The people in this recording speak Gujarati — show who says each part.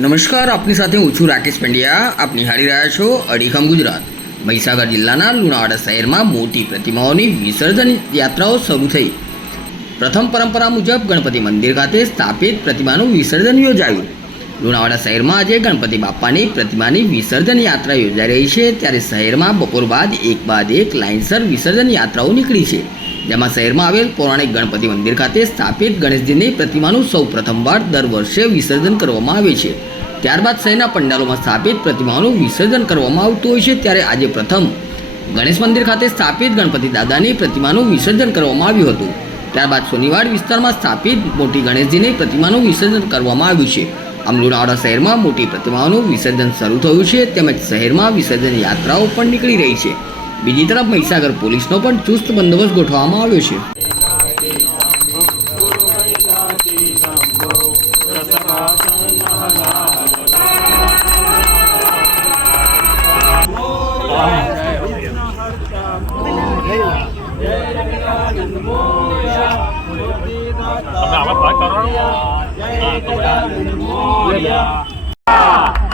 Speaker 1: નમસ્કાર, આપની સાથે હું છું રાકેશ પંડ્યા. આપ નિહાળી રહ્યા છો અડીખમ ગુજરાત. મહીસાગર જિલ્લાના લુણાવાડા શહેરમાં મોટી પ્રતિમાઓની વિસર્જન યાત્રાઓ શરૂ થઈ. પ્રથમ પરંપરા મુજબ ગણપતિ મંદિર ખાતે સ્થાપિત પ્રતિમાનું વિસર્જન યોજાયું. લુણાવાડા શહેરમાં આજે ગણપતિ બાપ્પાની પ્રતિમાની વિસર્જન યાત્રા યોજાઈ રહી છે. ત્યારે શહેરમાં બપોર બાદ એક બાદ એક લાઇનસર વિસર્જન યાત્રાઓ નીકળી છે. જેમાં શહેરમાં આવેલ પૌરાણિક ગણપતિ મંદિર ખાતે સ્થાપિત ગણેશજીની પ્રતિમાનું સૌ પ્રથમવાર દર વર્ષે વિસર્જન કરવામાં આવે છે. ત્યારબાદ શહેરના પંડાલોમાં સ્થાપિત પ્રતિમાઓનું વિસર્જન કરવામાં આવતું હોય છે, ત્યારે આજે પ્રથમ ગણેશ મંદિર ખાતે સ્થાપિત ગણપતિ દાદાની પ્રતિમાનું વિસર્જન કરવામાં આવ્યું હતું. ત્યારબાદ સોનીવાડ વિસ્તારમાં સ્થાપિત મોટી ગણેશજીની પ્રતિમાનું વિસર્જન કરવામાં આવ્યું છે. આમ લુણાવાડા શહેરમાં મોટી પ્રતિમાઓનું વિસર્જન શરૂ થયું છે, તેમજ શહેરમાં વિસર્જન યાત્રાઓ પણ નીકળી રહી છે. બીજી તરફ મહીસાગર પોલીસનો પણ ચુસ્ત બંદોબસ્ત ગોઠવવામાં આવ્યો છે
Speaker 2: તમે.